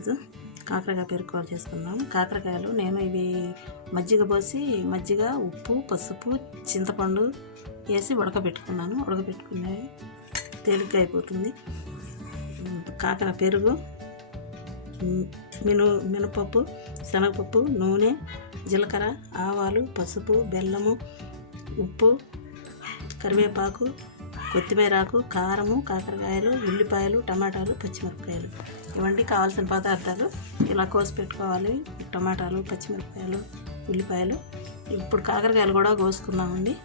ఈరోజు కాకరకాయ పెరుగు చేసుకుందాం. కాకరకాయలు నేను ఇవి మజ్జిగ పోసి మజ్జిగ ఉప్పు పసుపు చింతపండు వేసి ఉడకబెట్టుకున్నాను. ఉడకబెట్టుకునేవి తేలిగ్గా అయిపోతుంది. కాకర పెరుగు మిను మినపప్పు శనగపప్పు నూనె జీలకర్ర ఆవాలు పసుపు బెల్లము ఉప్పు కరివేపాకు కొత్తిమీరాకు కారము కాకరకాయలు ఉల్లిపాయలు టమాటాలు పచ్చిమిరపకాయలు. ఇవన్నీ కావాల్సిన పదార్థాలు ఇలా కోసి పెట్టుకోవాలి. టమాటాలు పచ్చిమిరపకాయలు ఉల్లిపాయలు. ఇప్పుడు కాకరకాయలు కూడా కోసుకున్నామండి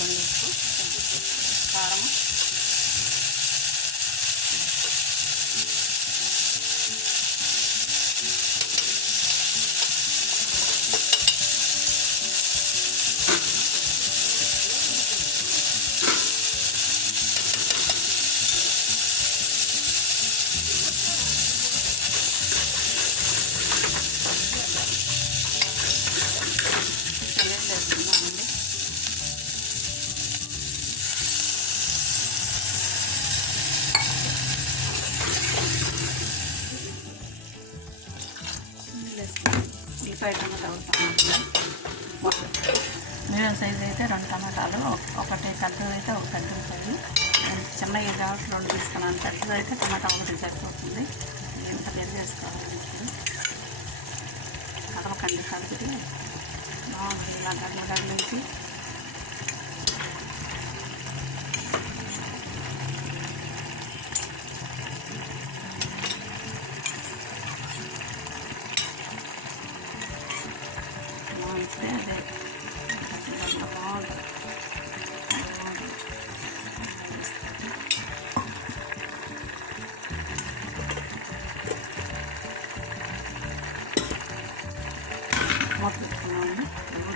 ಮಾಡ್ಕೊಂಡು ఫ్రై టమాటా మీడియం సైజ్ అయితే రెండు టమాటాలు ఒకటి పెద్దది అయితే ఒక పెద్దది ఉంటుంది చిన్నవి కాబట్టి రెండు తీసుకున్నాను. పెద్దది అయితే టమాటా ఒకటి సరిపోతుంది. ఇంత పెద్ద వేసుకోవాలి ఇప్పుడు కదలకండి కలిపి బాగుంది ఇలా గడ్డ గడ్డలేసి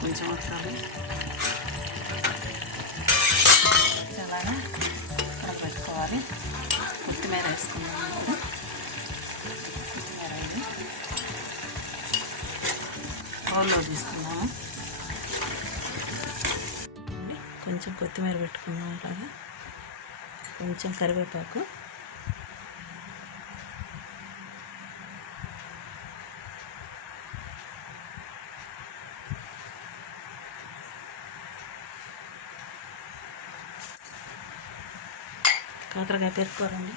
కొంచెం ఉడకాలి అలానే ఇక్కడ పెట్టుకోవాలి. కొత్తిమీర వేసుకున్నాము ఇప్పుడు కొత్తిమీర ఇది బౌల్లో తీసుకున్నాము కొంచెం కొత్తిమీర పెట్టుకున్నాం అలాగా కొంచెం కరివేపాకు. కాకరకాయ పెరుక్కోరండి